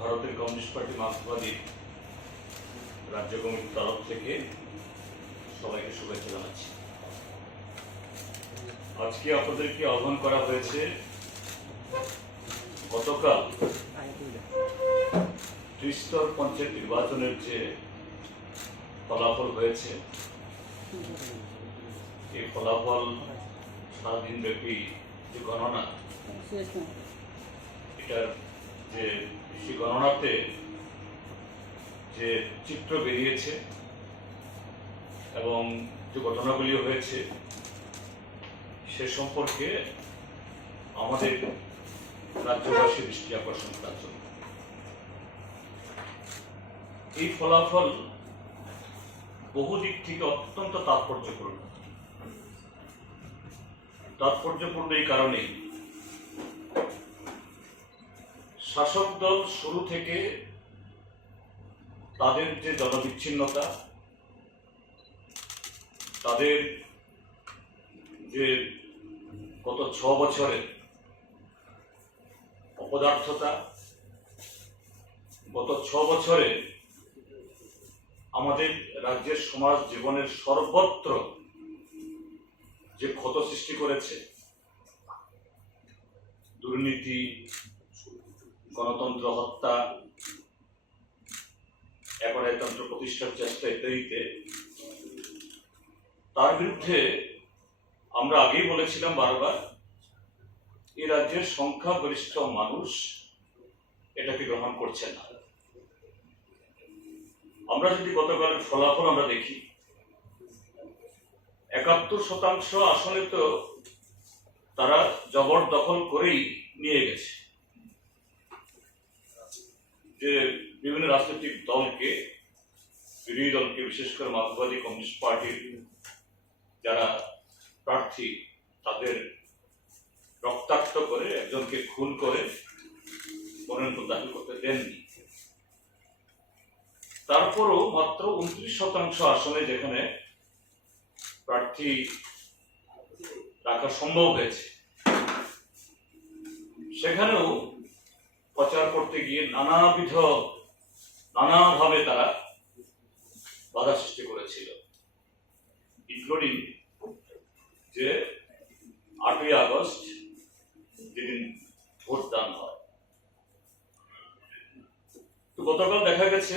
ভারতের communist party মার্ক্সবাদী রাজ্য কমিটির তরফ থেকে সবাইকে শুভেচ্ছা জানাচ্ছি। আজকে আপনাদেরকে আহ্বান করা হয়েছে গতকাল ত্রিস্তর পঞ্চায়েত নির্বাচনের যে ফলাফল হয়েছে, এই ফলাফল সারাদিন ব্যাপী যে গণনা, এটার যে গণনাতে যে চিত্র বেরিয়েছে এবং যে ঘটনাগুলি হয়েছে সে সম্পর্কে আমাদের রাজ্যবাসী দৃষ্টি আকর্ষণ করার জন্য এই ফলাফল বহু দিক থেকে অত্যন্ত তাৎপর্যপূর্ণ এই কারণেই শাসক দল শুরু থেকে তাদের যে জনবিচ্ছিন্নতা, তাদের যে গত 6 বছরের অপদার্থতা, গত 6 বছরে আমাদের রাজ্যের সমাজ জীবনের সর্বত্র যে ক্ষত সৃষ্টি করেছে, দুর্নীতি, গণতন্ত্র হত্যা, একনায়কতন্ত্র প্রতিষ্ঠার চেষ্টা ইত্যাদিতে, তার বিরুদ্ধে আমরা আগেই বলেছিলাম বারবার, এই রাজ্যের সংখ্যাগরিষ্ঠ মানুষ এটাকে গ্রহণ করছে না। আমরা যদি গতকালের ফলাফল আমরা দেখি, 71% আসলে তো তারা জবরদখল করেই নিয়ে গেছে। যে বিভিন্ন রাজনৈতিক দলকে, বিরোধী দলকে, বিশেষ করে মার্ক্সবাদী কমিউনিস্ট পার্টির যারা প্রার্থী, তাদের রক্তাক্ত করে, একজনকে খুন করে মনোনয়ন দাখিল করতে দেননি। তারপরও মাত্র 29% আসনে যেখানে প্রার্থী রাখা সম্ভব হয়েছে, সেখানেও প্রচার করতে গিয়ে নানাভাবে তারা বাধা সৃষ্টি করেছিল, ইনক্লুডিং যে 8ই আগস্ট যেদিন ভোটদান হয়। তো গতকাল দেখা গেছে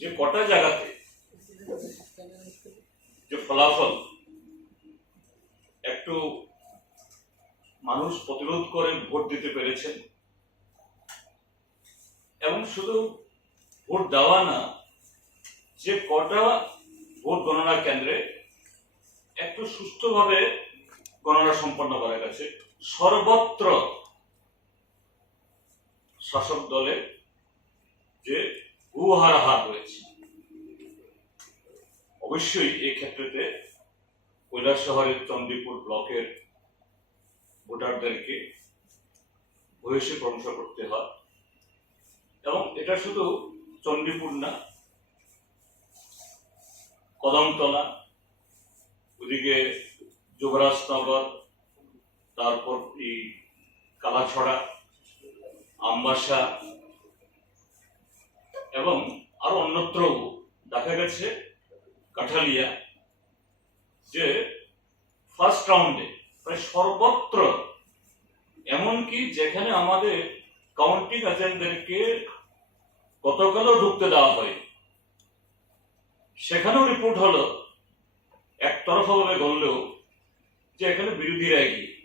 যে কটা জায়গাতে যে ফলাফল একটু মানুষ প্রতিরোধ করে ভোট দিতে পেরেছেন, এবং শুধু ভোট দেওয়া না, যে কটা ভোট গণনা কেন্দ্রে একটু সুষ্ঠুভাবে গণনা সম্পন্ন করা গেছে, সর্বত্র শাসক দলের যে হুহারা হার রয়েছে। অবশ্যই এই ক্ষেত্রেতে কৈলাসহরের চন্দ্রীপুর ব্লকের ভোটারদেরকে ভূয়সী প্রশংসা করতে হয়, এবং এটা শুধু চন্দ্রীপুর না, কদমতলা, ওদিকে যুবরাজনগর, তারপর এই কালাছড়া, আমবাসা এবং আরো অন্যত্রও দেখা গেছে কাঠালিয়া, যে ফার্স্ট রাউন্ডে প্রায় সর্বত্র, এমনকি যেখানে আমাদের কাউন্টিং এজেন্টদেরকে গতকালও ঢুকতে দেওয়া হয়, সেখানেও রিপোর্ট হলো একতরফাভাবে বললেও যে এখানে বিরোধীরা এগিয়ে।